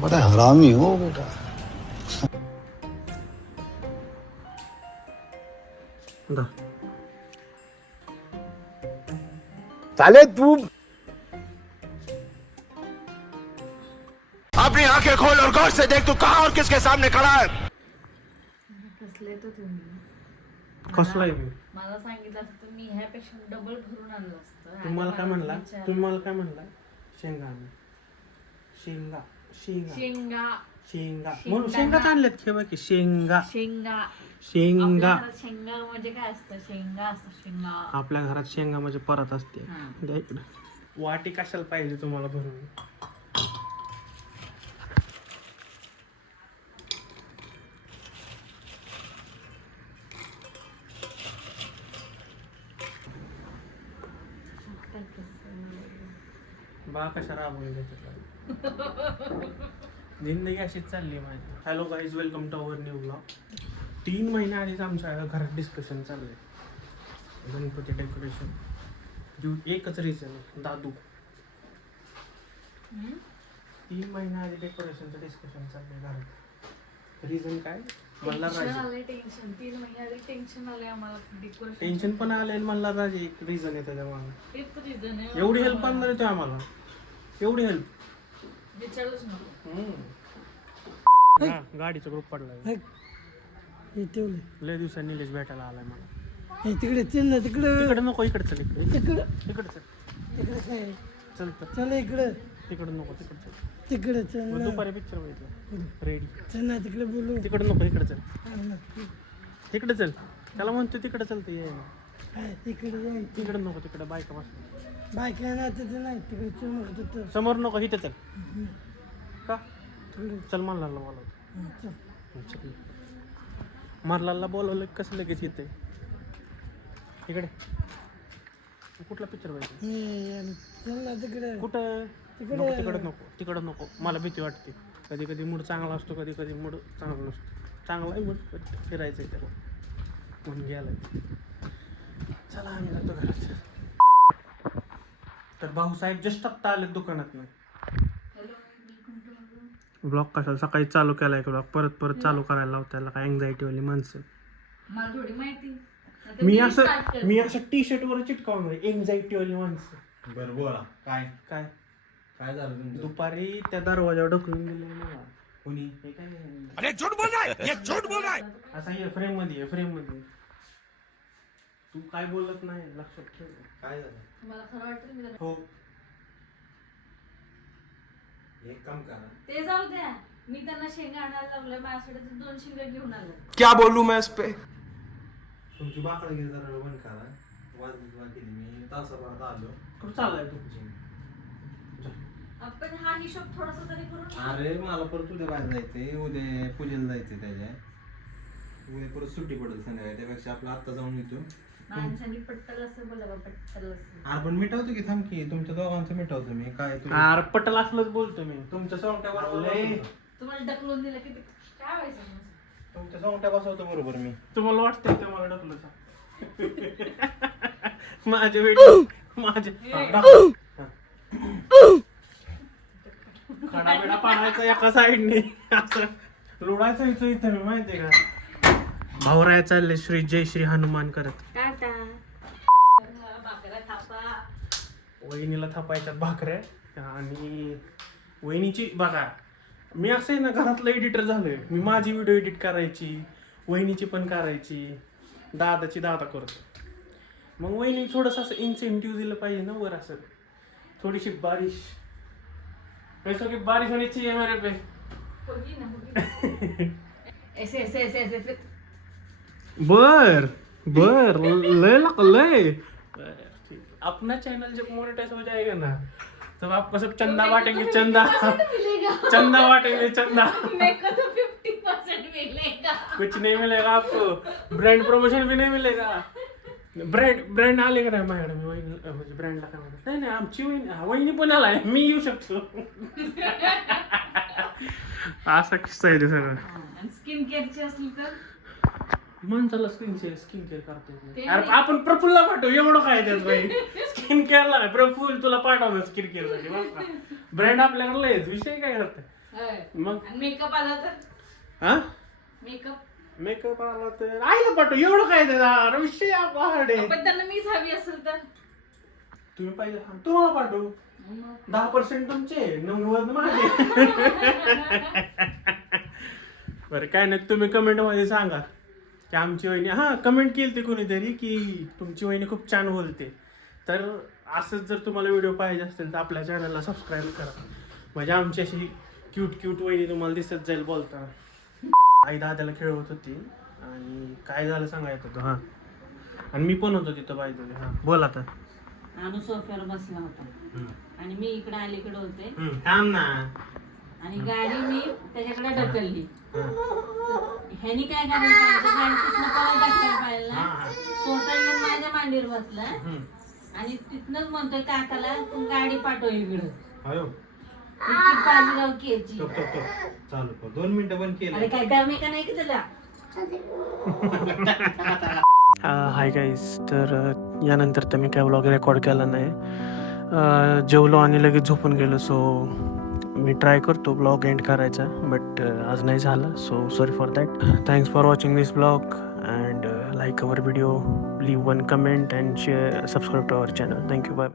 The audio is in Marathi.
बड़ा हरामी हो बेटा. साले तू अपनी आंखें खोल और गौर से देख तू कहां और किसके सामने खड़ा है. कसले तो तुम्ही कसलाय मला सांगितलं असतं मी ह्यापेक्षा डबल भरून आणलं असतं. तुम्हाला काय म्हणला तुम्हाला काय म्हणला शेंगा शेंगा शेंगा शेंगा शेंगा म्हणून शेंगाच आणल्यात ठेवा की शेंगा शेंगा शेंगा आपल्या घरात शेंगा म्हणजे काय असतं शेंगा असतं शेंगा आपल्या घरात शेंगा म्हणजे परत असते हा. द्या इकडं. वाटी कशाला पाहिजे तुम्हाला भरून बा कशा राबवून घेतात जिंदगी अशीच चालली माझी. Hello guys, welcome to our new blog. 3 महिन्या आधीच आमच्या घरात डिस्कशन चालू आहे गणपती डेकोरेशन. एकच रिझन दादू. 3 महिन्या आधी डेकोरेशनचं डिस्कशन चाललंय घरात. रिझन काय मला राजे टेन्शन 3 महिन्यात टेन्शन आले आम्हाला डेकोरेशन टेन्शन पण आलंय मला राजे एक रिझन आहे त्याच्या मागे. तेच रिझन आहे. एवढी हेल्प आणणार आहे तो आम्हाला एवढी हेल्प विचारलंच नको. गाडीचा ग्रुप पडलाय लय दिवसांनी निलेश भेटायला आलाय मला. तिकडे चल ना तिकडे नको इकडे चल इकडे तिकडे चल तिकडे काय चल तर चल इकडे तिकडे नको तिकडे चल. तिकडे चल मग ना दुपारी पिक्चर बघितलं रेडी. चल ना तिकडे बोलू तिकडे नको इकडे चल हा ना. तिकडे चल त्याला म्हणतो तिकडे चलते ये हा, इकडे जाय तिकडे नको तिकडे बायका बस बाय काय ना तिथे नाही तिकडे चल मग तिथं समोर नको इथे चल का तिकडे चल मल्हारला बोलवतो. हा, चल चल मल्हारला बोलवलं कसं लगेच येते इकडे. कुठला पिक्चर बघायचा ये, याला चल ना तिकडे कुठं तिकडे. नको तिकडं नको मला भीती वाटते. कधी कधी मूड चांगला असतो कधी कधी मूड चांगला नसतो. चांगला आहे मूड फिरायचं आहे त्याला म्हणून गेलाय. चला आम्ही जातो घरात. तर भाऊसाहेब जस्ट आत्ता आले दुकानात. ब्लॉग कशाला सकाळी चालू केलाय ब्लॉग परत चालू करायला लावता. त्याला काय अँझायटीवाली माणसं. मला थोडी माहिती. मी असं टी शर्ट वर चिटकावून एन्झायटीवाली माणसं. बरं बोला काय काय काय झालं तुमचं? दुपारी त्या दरवाजावर ढकलून दिले मला कोणी? हे काय अरे झूठ बोल रहा है, ये झूठ बोल रहा है. असा ये फ्रेम मध्ये तू काय बोलत नाही लक्षात ठेव. काय झालं? मला खरं वाटतं मी हो एक काम करा. ते जाऊ द्या. मी त्यांना शेंगा आणायला लावलं माझ्याकडे 2 शेंगा घेऊन आलं. क्या बोलूं मैं इस पे. तुमची बाकडगिरी जरा बंद करा. वाजवा केली मी तासाभरात आलो. कुठं चाललाय तुमची? आपण हा हिशोब थोडासा तरी करून. अरे मला परत उद्या बाहेर जायचंय. उद्या पूजेला जायचंय त्याच्या. उद्या परत सुट्टी पडेल संध्याकाळी. त्यापेक्षा आपलं आत्ता जाऊन येतो. माणसाने पट्टल असं बोला पट्टल असं. अरे पण मिटवतो की थांब की तुमच्या दोघांचं मिटवतो मी. काय अरे पटल असलंच बोलतो मी. तुमच्या सोंगट्यावर तुम्हाला ढकलून दिलं की काय व्हायचं मग? तुमच्या सोंगट्या बसवतो बरोबर मी. तुम्हाला वाटतंय ते मला ढकलत माझे व्हिडिओ माझे खडा बिडा पाडायचा एका साईडने असं लोडायचं इथं मी माहितीये का. भावराया चालले श्री जय श्री हनुमान करत. टाटा. भाकऱ्या थापा. वहिनीला थापायच्या भाकऱ्या आणि वहिनीची बघा मी असं आहे ना घरातलं एडिटर झालोय. मी माझी व्हिडिओ एडिट करायची वहिनीची पण करायची दादाची दादा करतो. मग वहिनी थोडंसं असं इन्सेंटिव्ह दिलं पाहिजे ना वर असं थोडीशी बारिश पैसों की बारिश होनी चाहिए मेरे पे. होगी ना होगी. ऐसे ऐसे ऐसे ऐसे. बर लय अपना चैनल जब मोनेटाइज हो जाएगा ना तब आपको सब चंदा बांटेंगे. चंदा बांटेंगे. चंदा मेरे को तो 50% मिलेगा. कुछ नहीं मिलेगा आपको. ब्रांड प्रमोशन भी नहीं मिलेगा. ब्रँड आले का नाही माझ्याकडे. मी वहिनी ब्रँडला काय म्हणत नाही आमची वहिनी पुण्याला आहे मी येऊ शकतो. असा किस्सा आहे ते सगळं. स्किन केअरची असली तर माणसाला स्किन केअर करता येत ते नाही. अरे आपण प्रफुल्लला पाठवू एवढं काय त्याच बाई स्किन केअरला काय प्रफुल्ल तुला पाठवलं स्किन केअर साठी ब्रँड आपल्याकडे लयच विषय काय करताय मग मेकअप आला तर हा मेकअप मेकअप आला तर आईला पाठवू एवढं काय त्याचा विषय हार्ड आहे. पण त्यांना मीच हवी असेल तर तुम्ही पाहिजे तुम्हाला पाठवू मग 10% तुमचे 90% माझे. बरं काय नाही तुम्ही कमेंट मध्ये सांगा की आमची वहिनी कमेंट केली ते कोणीतरी की तुमची वहिनी खूप छान बोलते. तर असंच जर तुम्हाला व्हिडिओ पाहिजे असतील तर आपल्या चॅनलला सबस्क्राईब करा म्हणजे आमची अशी क्यूट वहिनी तुम्हाला दिसत जाईल बोलताना. आई दादाला खेळवत होती आणि काय झालं सांगायचं होतं आणि मी पण होतो तिथं बायदोली. बोल आता. अनु सोफ्यावर बसला होता आणि मी इकडे अलीकडे होते थांब ना. आणि गाडी मी त्याच्याकडे ढकलली. ह्यानी काय करायला पाहिजे गाडी तिथनं परत ढकलायला पाहिजे ना. स्वतः येऊन माझ्या मांडीवर बसला आणि तिथनच म्हणतोय काकाला तू गाडी पाठव इकडं. इतकी बाजीराव केची. चालू कर 2 मिनिटं बंद केलं. अरे काय दम आहे का नाही की तुला. Hi guys. तर यानंतर तर मी काय व्लॉग रेकॉर्ड केला नाही. जेवलो आणि लगेच झोपून गेलो. सो मी ट्राय करतो ब्लॉग एंड करायचा बट आज नाही झालं. So sorry for that. Thanks for watching this blog and like our video, leave one comment and share, subscribe to our channel. Thank you. Bye.